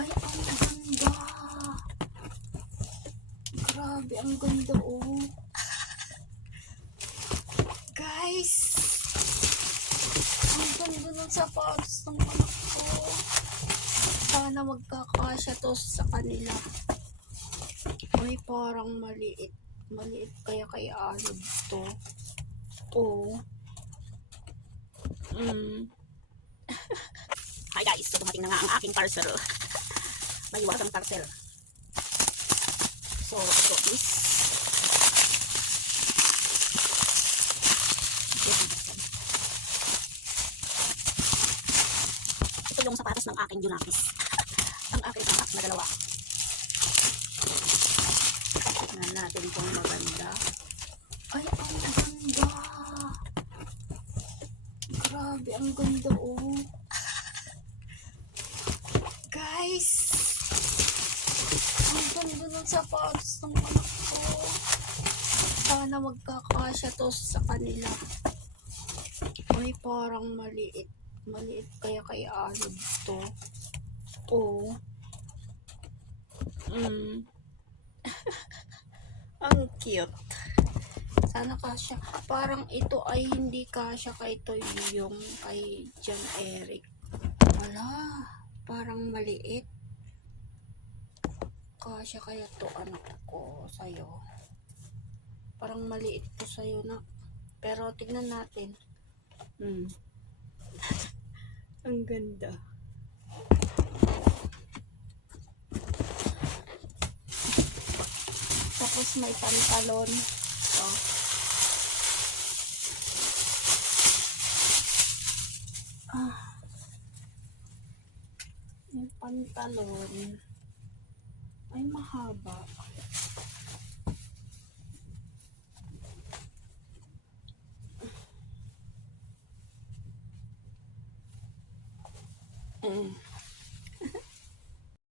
Ay, ang ganda. Grabe, ang ganda oh. Guys, ang ganda ng sapatos ng anak ko. Sana magkakasya to sa kanila. Ay, parang maliit. Maliit kaya ano to. Oh. Hi guys, so dumating na nga ang aking parcel. May iwasang parcel. So, ito is ito yung sapatos ng aking Junakis. Ang aking anak na dalawa. Tignan natin kung maganda. Ay, ang ganda. Grabe, ang ganda oh. Guys, ang ganda ng sapatos ng anak ko. Sana magkakasya to sa kanila. Ay, parang maliit. Maliit kaya ano to. Oh. Ang cute. Sana kasya. Parang ito ay hindi kasya kay ito yung kay John Eric. Wala. Parang maliit. Kasya kaya to anak ko sa'yo. Parang maliit to sa'yo na. Pero tignan natin. Ang ganda. Tapos may pantalon. Oh. Yung pantalon ay mahaba.